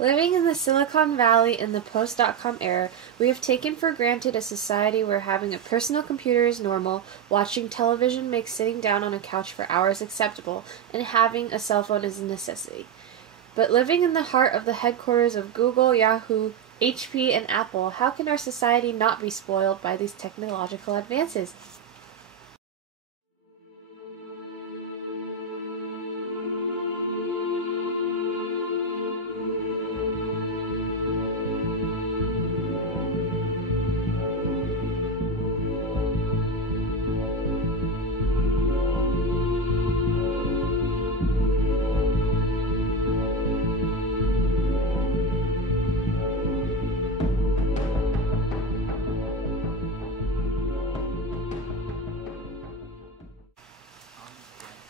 Living in the Silicon Valley in the post-dot-com era, we have taken for granted a society where having a personal computer is normal, watching television makes sitting down on a couch for hours acceptable, and having a cell phone is a necessity. But living in the heart of the headquarters of Google, Yahoo, HP, and Apple, how can our society not be spoiled by these technological advances?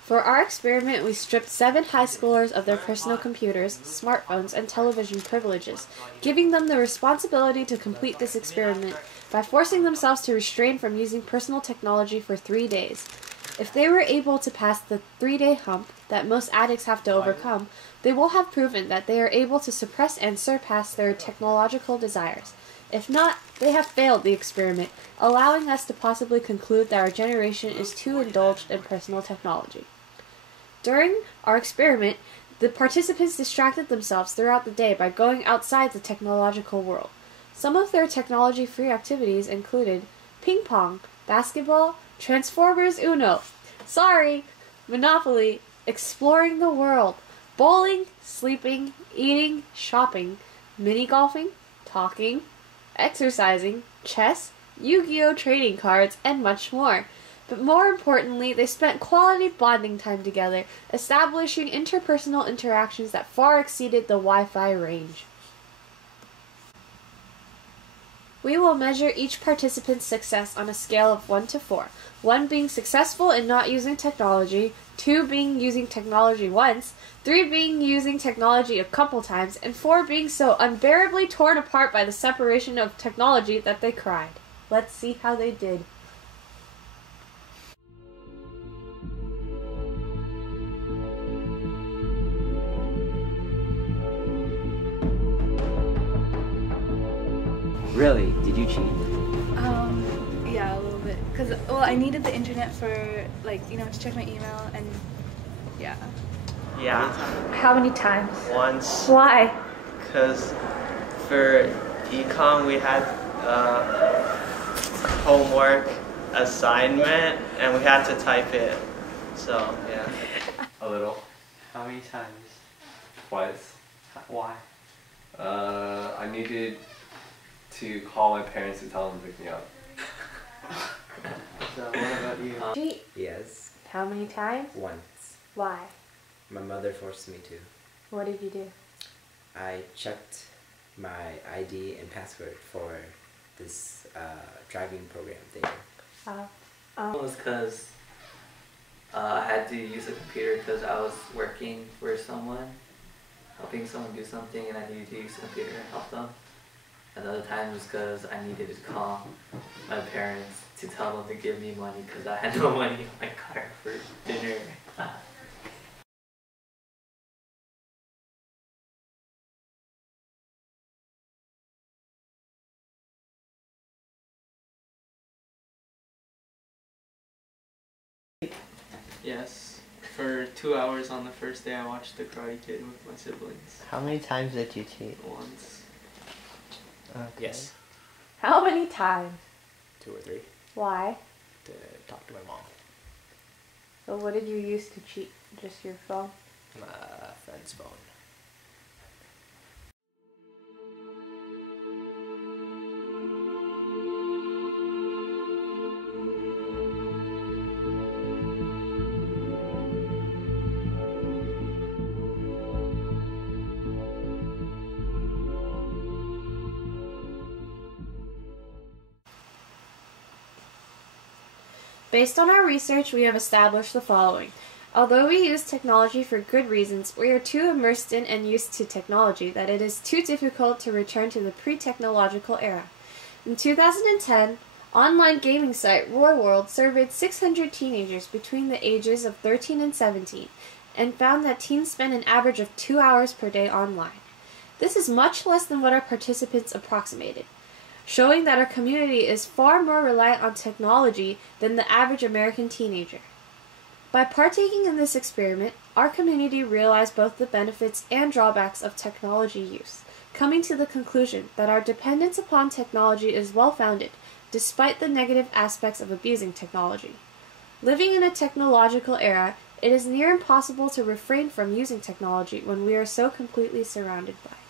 For our experiment, we stripped 7 high schoolers of their personal computers, smartphones, and television privileges, giving them the responsibility to complete this experiment by forcing themselves to restrain from using personal technology for 3 days. If they were able to pass the 3-day hump that most addicts have to overcome, they will have proven that they are able to suppress and surpass their technological desires. If not, they have failed the experiment, allowing us to possibly conclude that our generation is too indulged in personal technology. During our experiment, the participants distracted themselves throughout the day by going outside the technological world. Some of their technology-free activities included ping pong, basketball, Transformers Uno, Monopoly, exploring the world, bowling, sleeping, eating, shopping, mini-golfing, talking, exercising, chess, Yu-Gi-Oh! Trading cards, and much more. But more importantly, they spent quality bonding time together, establishing interpersonal interactions that far exceeded the Wi-Fi range. We will measure each participant's success on a scale of 1 to 4, 1 being successful in not using technology, 2 being using technology once, 3 being using technology a couple times, and 4 being so unbearably torn apart by the separation of technology that they cried. Let's see how they did. Really? Did you cheat? Yeah, a little bit. Cause I needed the internet for to check my email and yeah. Yeah. How many times? Once. Why? Because for econ we had homework assignment and we had to type it. So yeah. A little. How many times? Twice. Why? I needed to call my parents to tell them to pick me up. So what about you? Cheat. Yes, How many times? once. Why? My mother forced me to. What did you do? I checked my ID and password for this driving program thing. It was because I had to use a computer because I was working for someone, helping someone do something, and I needed to use a computer to help them. Another time was because I needed to call my parents to tell them to give me money because I had no money in my car for dinner. Yes. For 2 hours on the first day I watched The Karate Kid with my siblings. How many times did you cheat? Once. Okay. Yes, How many times? 2 or 3 Why? to talk to my mom. So what did you use to cheat? Just your phone? My friend's phone. Based on our research, we have established the following. Although we use technology for good reasons, we are too immersed in and used to technology that it is too difficult to return to the pre-technological era. In 2010, online gaming site Roar World surveyed 600 teenagers between the ages of 13 and 17 and found that teens spend an average of 2 hours per day online. This is much less than what our participants approximated, showing that our community is far more reliant on technology than the average American teenager. By partaking in this experiment, our community realized both the benefits and drawbacks of technology use, coming to the conclusion that our dependence upon technology is well-founded, despite the negative aspects of abusing technology. Living in a technological era, it is near impossible to refrain from using technology when we are so completely surrounded by it.